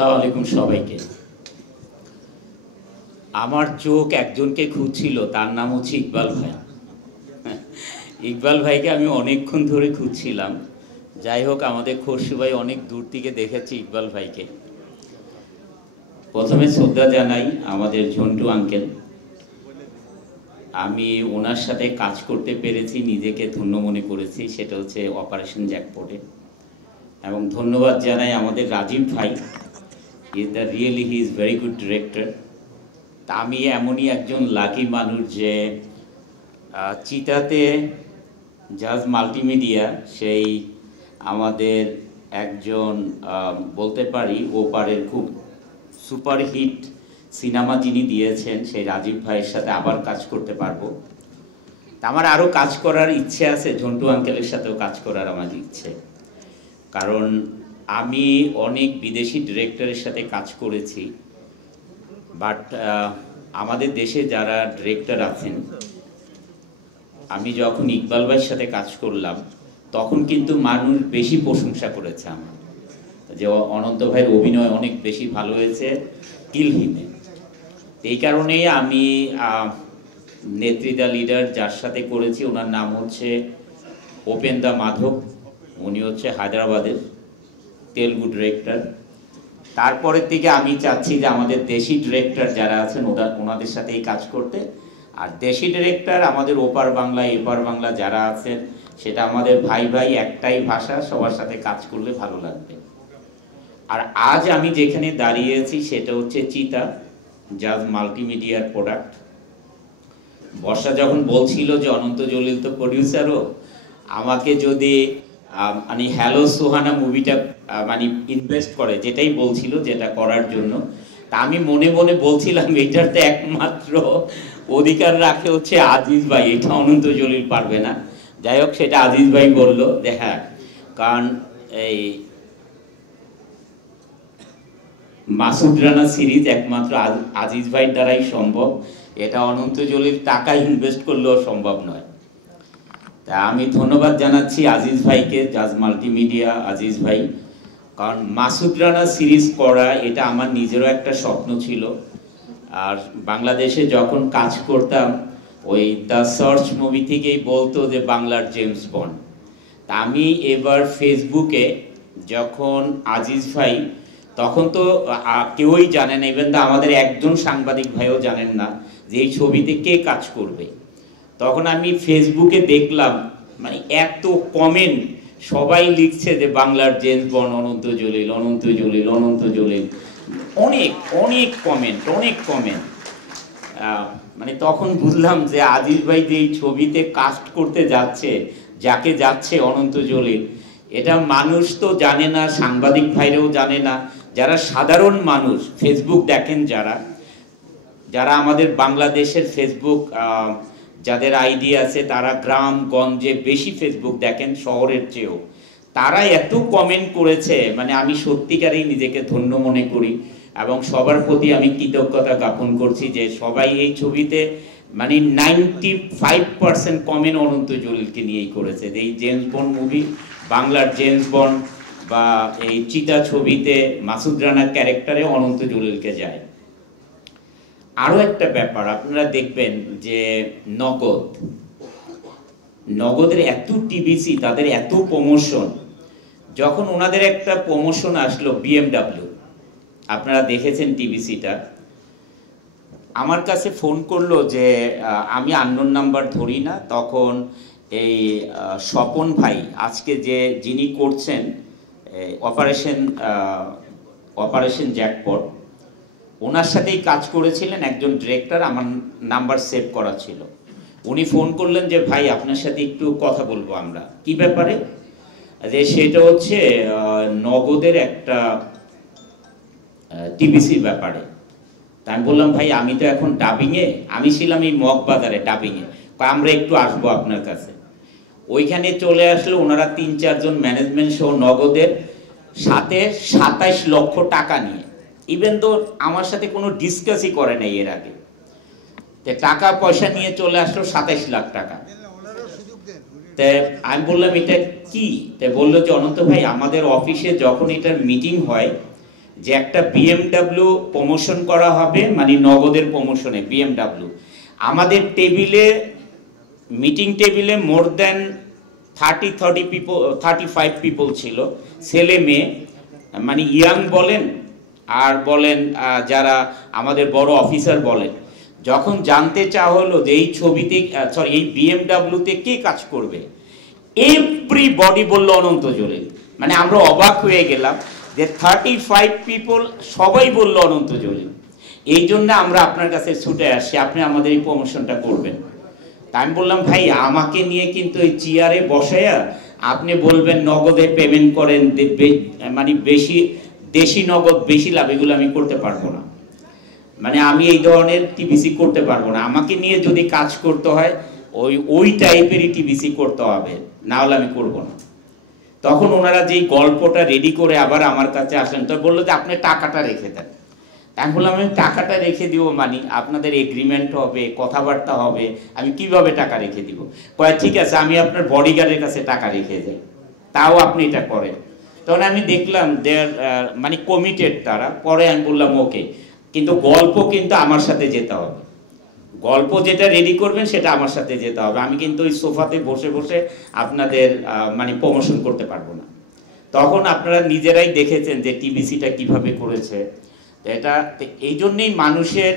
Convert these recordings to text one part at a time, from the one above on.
আসসালামু আলাইকুম সবাইকে। আমার চোখ একজনকে খুঁজছিল, তার নাম হচ্ছে ইকবাল ভাই। ইকবাল ভাইকে আমি অনেকক্ষণ ধরে খুঁজছিলাম। যাই হোক, আমাদের খসরু ভাই অনেক দূর থেকে দেখেছি ইকবাল ভাইকে। প্রথমে শ্রদ্ধা জানাই আমাদের ঝন্টু আঙ্কেল। আমি ওনার সাথে কাজ করতে পেরেছি, নিজেকে ধন্য মনে করেছি, সেটা হচ্ছে অপারেশন জ্যাকপটে। এবং ধন্যবাদ জানাই আমাদের রাজীব ভাই। He is very good director. তা আমি এমনই একজন লাকি মানুষ যে চিতাতে জাজ মাল্টিমিডিয়া সেই আমাদের একজন বলতে পারি ওপারের খুব সুপারহিট সিনেমা যিনি দিয়েছেন, সেই রাজীব ভাইয়ের সাথে আবার কাজ করতে পারবো। তা আমার আরও কাজ করার ইচ্ছে আছে, ঝন্টু আঙ্কেলের সাথেও কাজ করার আমার ইচ্ছে। কারণ আমি অনেক বিদেশি ডিরেক্টরের সাথে কাজ করেছি, বাট আমাদের দেশে যারা ডিরেক্টর আছেন, আমি যখন ইকবাল ভাইয়ের সাথে কাজ করলাম তখন কিন্তু মানুষ বেশি প্রশংসা করেছে আমার, যে অনন্ত ভাইয়ের অভিনয় অনেক বেশি ভালো হয়েছে কিলহিমে। এই কারণেই আমি নেত্রী লিডার যার সাথে করেছি ওনার নাম হচ্ছে উপেন্দা মাধব। উনি হচ্ছে হায়দ্রাবাদের তেলুগু ডিরেক্টর। তারপরের থেকে আমি চাচ্ছি যে আমাদের দেশি ডিরেক্টর যারা আছেন ওনাদের সাথেই কাজ করতে। আর দেশি ডিরেক্টর আমাদের ওপার বাংলা এপার বাংলা যারা আছেন, সেটা আমাদের ভাই ভাই, একটাই ভাষা, সবার সাথে কাজ করলে ভালো লাগবে। আর আজ আমি যেখানে দাঁড়িয়েছি সেটা হচ্ছে চিতা জাজ মাল্টিমিডিয়ার প্রোডাক্ট। বর্ষা যখন বলছিল যে অনন্ত জলিল তো প্রডিউসারও, আমাকে যদি মানে হ্যালো সোহানা মুভিটা মানে ইনভেস্ট করে, যেটাই বলছিল যেটা করার জন্য, তা আমি মনে মনে বলছিলাম এটার তো একমাত্র অধিকার রাখে হচ্ছে আজিজ ভাই, এটা অনন্ত জলিল পারবে না। যাই হোক, সেটা আজিজ ভাই বললো যে হ্যাঁ, কারণ এই মাসুদ রানা সিরিজ একমাত্র আজিজ ভাইয়ের দ্বারাই সম্ভব, এটা অনন্ত জলিল টাকা ইনভেস্ট করলেও সম্ভব নয়। তা আমি ধন্যবাদ জানাচ্ছি আজিজ ভাইকে, জাজ মাল্টিমিডিয়া আজিজ ভাই। কারণ মাসুদ রানা সিরিজ করা এটা আমার নিজেরও একটা স্বপ্ন ছিল। আর বাংলাদেশে যখন কাজ করতাম, ওই দ্য সার্চ মুভি থেকেই বলতো যে বাংলার জেমস বন্ড। তা আমি এবার ফেসবুকে যখন আজিজ ভাই, তখন তো কেউই জানে না, ইভেন আমাদের একজন সাংবাদিক ভাইও জানেন না যে এই ছবিতে কে কাজ করবে। তখন আমি ফেসবুকে দেখলাম মানে এত কমেন্ট, সবাই লিখছে যে বাংলার জেমস বন্ড অনন্ত জলিল, অনন্ত জলিল, অনন্ত জলিল। অনেক অনেক কমেন্ট, অনেক কমেন্ট। মানে তখন বুঝলাম যে আজিজ ভাই যে এই ছবিতে কাস্ট করতে যাচ্ছে, যাকে যাচ্ছে অনন্ত জলিল, এটা মানুষ তো জানে না, সাংবাদিক ভাইরাও জানে না। যারা সাধারণ মানুষ ফেসবুক দেখেন, যারা আমাদের বাংলাদেশের ফেসবুক যাদের আইডি আছে, তারা গ্রাম গঞ্জে বেশি ফেসবুক দেখেন শহরের চেয়েও, তারা এত কমেন্ট করেছে, মানে আমি সত্যিকারেই নিজেকে ধন্য মনে করি। এবং সবার প্রতি আমি কৃতজ্ঞতা জ্ঞাপন করছি যে সবাই এই ছবিতে মানে 95% কমেন্ট অনন্ত জলিলকে নিয়েই করেছে। এই জেমস বন্ড মুভি, বাংলার জেমস বন্ড বা এই চিতা ছবিতে মাসুদ রানার ক্যারেক্টারে অনন্ত জলিলকে যায়। আরও একটা ব্যাপার আপনারা দেখবেন যে নগদের এত টিভিসি, তাদের এত প্রমোশন। যখন ওনাদের একটা প্রমোশন আসলো BMW, আপনারা দেখেছেন টিভিসিটা, আমার কাছে ফোন করলো যে আমি আননোন নাম্বার ধরি না, তখন এই স্বপন ভাই আজকে যিনি করছেন অপারেশন জ্যাকপট, ওনার সাথেই কাজ করেছিলেন একজন ডিরেক্টর, আমার নাম্বার সেভ করা ছিল। উনি ফোন করলেন যে ভাই আপনার সাথে একটু কথা বলবো আমরা। কি ব্যাপারে? যে সেটা হচ্ছে নগদের একটা টিভিসির ব্যাপারে। তা আমি বললাম ভাই আমি তো এখন ডাবিংয়ে, আমি ছিলাম এই মগবাজারে ডাবিংয়ে, আমরা একটু আসবো আপনার কাছে। ওইখানে চলে আসলো ওনারা 3-4 জন ম্যানেজমেন্ট সহ নগদের, সাথে 27 লক্ষ টাকা নিয়ে। ইভেন তো আমার সাথে কোনো ডিসকাসই করে নাই এর আগে, টাকা পয়সা নিয়ে চলে আসলো 27 লাখ টাকা। আমি বললাম এটা কি? বললো যে অনন্ত ভাই আমাদের অফিসে যখন এটার মিটিং হয়, যে একটা বিএমডাব্লিউ প্রমোশন করা হবে, মানে নগদের প্রমোশনে বিএমডাব্লিউ। আমাদের টেবিলে, মিটিং টেবিলে মোর দেন 35 পিপল ছিল, ছেলে মেয়ে, মানে ইয়াং বলেন আর বলেন যারা আমাদের বড় অফিসার বলেন। যখন জানতে চাওয়া হলো যে এই ছবিতে, সরি এই বিএমডাব্লিউতে কে কাজ করবে, এভরিবডি বললো অনন্ত জলিল। মানে আমরা অবাক হয়ে গেলাম যে 35 পিপল সবাই বললো অনন্ত জলিল। এই জন্য আমরা আপনার কাছে ছুটে আসছি, আপনি আমাদের এই প্রমোশনটা করবেন। তা আমি বললাম ভাই আমাকে নিয়ে কিন্তু এই চেয়ারে বসাইয়া আপনি বলবেন নগদে পেমেন্ট করেন, মানে বেশি দেশি নগদ বেশি লাভ, এগুলো আমি করতে পারবো না। মানে আমি এই ধরনের টিভিসি করতে পারবো না। আমাকে নিয়ে যদি কাজ করতে হয় ওই টাইপেরই টিভিসি করতে হবে, না হলে আমি করবো না। তখন ওনারা যেই গল্পটা রেডি করে আবার আমার কাছে আসলেন, তো বললো যে আপনি টাকাটা রেখে দেন। আমি বললাম আমি টাকাটা রেখে দিব, মানে আপনাদের এগ্রিমেন্ট হবে, কথাবার্তা হবে, আমি কিভাবে টাকা রেখে দিব? কয় ঠিক আছে আমি আপনার বডিগার্ডের কাছে টাকা রেখে যাই, তাও আপনি এটা করেন। তখন আমি দেখলাম মানে কমিটেড তারা। পরে আমি বললাম ওকে, কিন্তু গল্প কিন্তু আমার সাথে যেতে হবে, গল্প যেটা রেডি করবেন সেটা আমার সাথে যেতে হবে। আমি কিন্তু ওই সোফাতে বসে বসে আপনাদের মানে প্রমোশন করতে পারবো না। তখন আপনারা নিজেরাই দেখেছেন যে টিভিসিটা কিভাবে করেছে। এটা এই জন্যেই মানুষের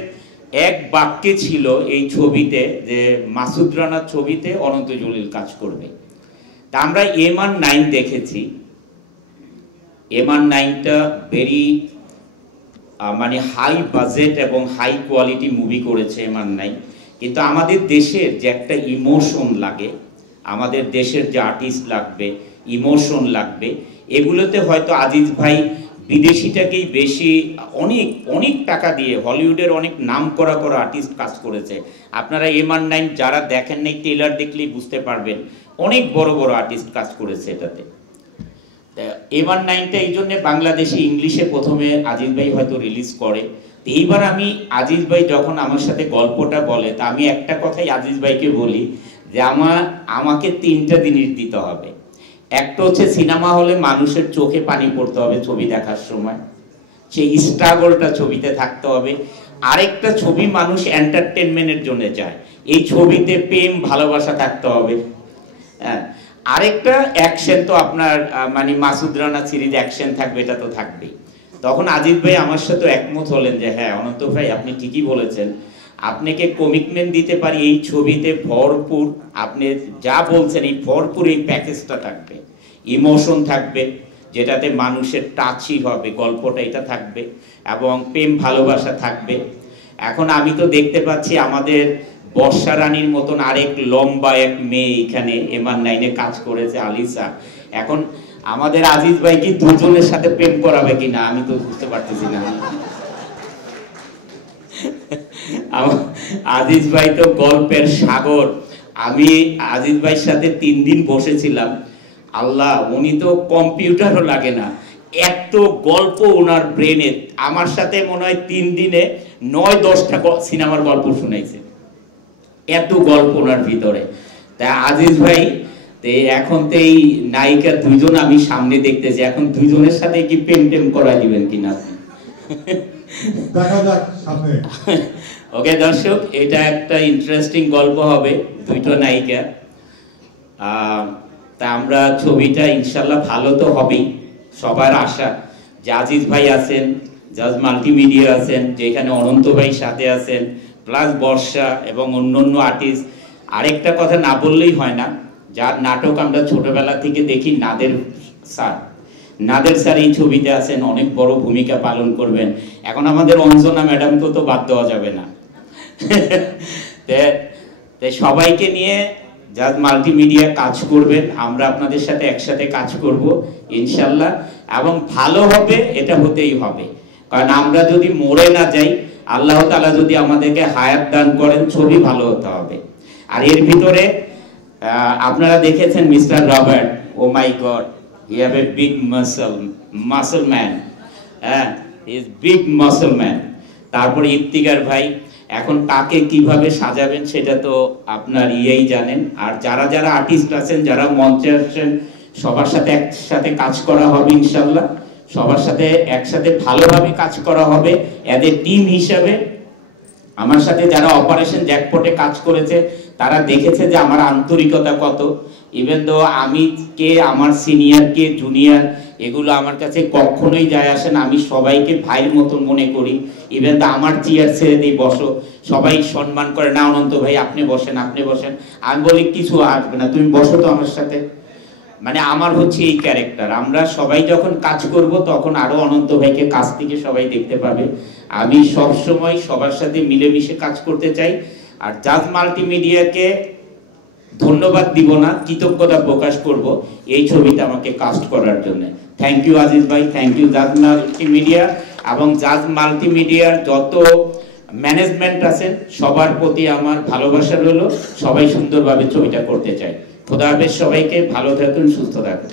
এক বাক্যে ছিল এই ছবিতে যে মাসুদ রানার ছবিতে অনন্ত জলিল কাজ করবে। তা আমরা M&9 দেখেছি। M&9টা ভেরি মানে হাই বাজেট এবং হাই কোয়ালিটি মুভি করেছে M&9। কিন্তু আমাদের দেশের যে একটা ইমোশন লাগে, আমাদের দেশের যে আর্টিস্ট লাগবে, ইমোশন লাগবে, এগুলোতে হয়তো আজিজ ভাই বিদেশিটাকেই বেশি অনেক অনেক টাকা দিয়ে হলিউডের অনেক নাম করা আর্টিস্ট কাজ করেছে। আপনারা M&9 যারা দেখেন নাই ট্রেলার দেখলেই বুঝতে পারবেন, অনেক বড় বড় আর্টিস্ট কাজ করেছে এটাতে। M&9টা এই জন্য বাংলাদেশে ইংলিশে প্রথমে আজিজ ভাই হয়তো রিলিজ করে। এইবার আমি আজিজ ভাই যখন আমার সাথে গল্পটা বলে, তা আমি একটা কথাই আজিজ ভাইকে বলি যে আমাকে 3টা জিনিস দিতে হবে। একটা হচ্ছে সিনেমা হলে মানুষের চোখে পানি পড়তে হবে ছবি দেখার সময়, সেই স্ট্রাগলটা ছবিতে থাকতে হবে। আরেকটা ছবি মানুষ এন্টারটেনমেন্টের জন্য যায়, এই ছবিতে প্রেম ভালোবাসা থাকতে হবে। হ্যাঁ, আরেকটা অ্যাকশন তো আপনার মানে মাসুদ রানা সিরিজ অ্যাকশন থাকবে, এটা তো থাকবেই। তখন আজিজ ভাই আমার সাথে একমত হলেন যে হ্যাঁ অনন্ত ভাই আপনি ঠিকই বলেছেন, আপনাকে কমিটমেন্ট দিতে পারি এই ছবিতে ভরপুর, আপনি যা বলছেন এই ভরপুর এই প্যাকেজটা থাকবে, ইমোশন থাকবে যেটাতে মানুষের টাচই হবে, গল্পটা এটা থাকবে এবং প্রেম ভালোবাসা থাকবে। এখন আমি তো দেখতে পাচ্ছি আমাদের বর্ষা রানীর মতন আরেক লম্বা এক মেয়ে এখানে M&9-এ কাজ করেছে, আলিসা। এখন আমাদের আজিজ ভাই কি দুজনের সাথে প্রেম করাবে কিনা আমি তো বুঝতে পারতেছি না। আজিজ ভাই তো গল্পের সাগর। আমি আজিজ ভাইয়ের সাথে 3 দিন বসেছিলাম, আল্লাহ উনি তো কম্পিউটারও লাগে না, এত গল্প ওনার ব্রেনে। আমার সাথে মনে হয় 3 দিনে 9-10টা সিনেমার গল্প শুনাইছে, এত গল্প ওনার ভিতরে। তা আজিজ ভাই এখন তো এই নায়িকা 2জন আমি সামনে দেখতেছি, এখন 2জনের সাথে কি প্রেম করা দিবেন কিনা দেখা যাক সামনে। ওকে দর্শক, এটা একটা ইন্টারেস্টিং গল্প হবে, 2টো নায়িকা। তা আমরা ছবিটা ইনশাল্লাহ ভালো তো হবেই, সবার আশা। যে আজিজ ভাই আছেন, জাজ মাল্টিমিডিয়া আছেন, যেখানে অনন্ত ভাই সাথে আছেন, প্লাস বর্ষা এবং অন্যান্য আর্টিস্ট। আরেকটা কথা না বললেই হয় না, যার নাটক আমরা ছোটবেলা থেকে দেখি, নাদের স্যার এই ছবিতে আছেন, অনেক বড় ভূমিকা পালন করবেন। এখন আমাদের অঞ্জনা ম্যাডামকেও তো বাদ দেওয়া যাবে না। সবাইকে নিয়ে জাজ মাল্টিমিডিয়া কাজ করবেন, আমরা আপনাদের সাথে একসাথে কাজ করব ইনশাল্লাহ, এবং ভালো হবে, এটা হতেই হবে। কারণ আমরা যদি মরে না যাই, আল্লাহ তাআলা যদি আমাদেরকে হায়াত দান করেন, ছবি ভালো হতে হবে। আর এর ভিতরে আপনারা দেখেছেন mister Robert, oh my God, he have a big muscle man, হ্যাঁ ইজ বিগ মাসল ম্যান। তারপরে ইফতিকার ভাই, এখন কাকে কিভাবে সাজাবেন সেটা তো আপনার ইয়েই জানেন। আর যারা যারা আর্টিস্ট আছেন, যারা মঞ্চে আসছেন, সবার সাথে একসাথে কাজ করা হবে ইনশাল্লাহ। সবার সাথে একসাথে ভালোভাবে কাজ করা হবে এদের টিম হিসাবে। আমার সাথে যারা অপারেশন জ্যাকপটে কাজ করেছে তারা দেখেছে যে আমার আন্তরিকতা কত। ইভেন দো আমি কে, আমার সিনিয়র কে, জুনিয়র, এগুলো আমার কাছে কখনোই যায় আসে না। আমি সবাইকে ভাইয়ের মতন মনে করি। ইভেন দো আমার চেয়ার ছেড়ে দিই, বসো, সবাই সম্মান করে, না অনন্ত ভাই আপনি বসেন, আপনি বসেন। আমি বলি কিছু আসবে না, তুমি বসো তো আমার সাথে। মানে আমার হচ্ছে এই ক্যারেক্টার। আমরা সবাই যখন কাজ করব তখন আরো অনন্ত ভাইকে কাছ থেকে সবাই দেখতে পাবে। আমি সব সময় সবার সাথে মিলেমিশে কাজ করতে চাই। আর জাজ মাল্টিমিডিয়াকে ধন্যবাদ দিব না, কৃতজ্ঞতা প্রকাশ করব এই ছবিটা আমাকে কাস্ট করার জন্য। থ্যাংক ইউ আজিজ ভাই, থ্যাংক ইউ জাজ মাল্টিমিডিয়া এবং জাজ মাল্টিমিডিয়ার যত ম্যানেজমেন্ট আছেন সবার প্রতি আমার ভালোবাসা রইল। সবাই সুন্দরভাবে ছবিটা করতে চাই। খোদা হাফেজ সবাইকে, ভালো থাকুন, সুস্থ থাকুন।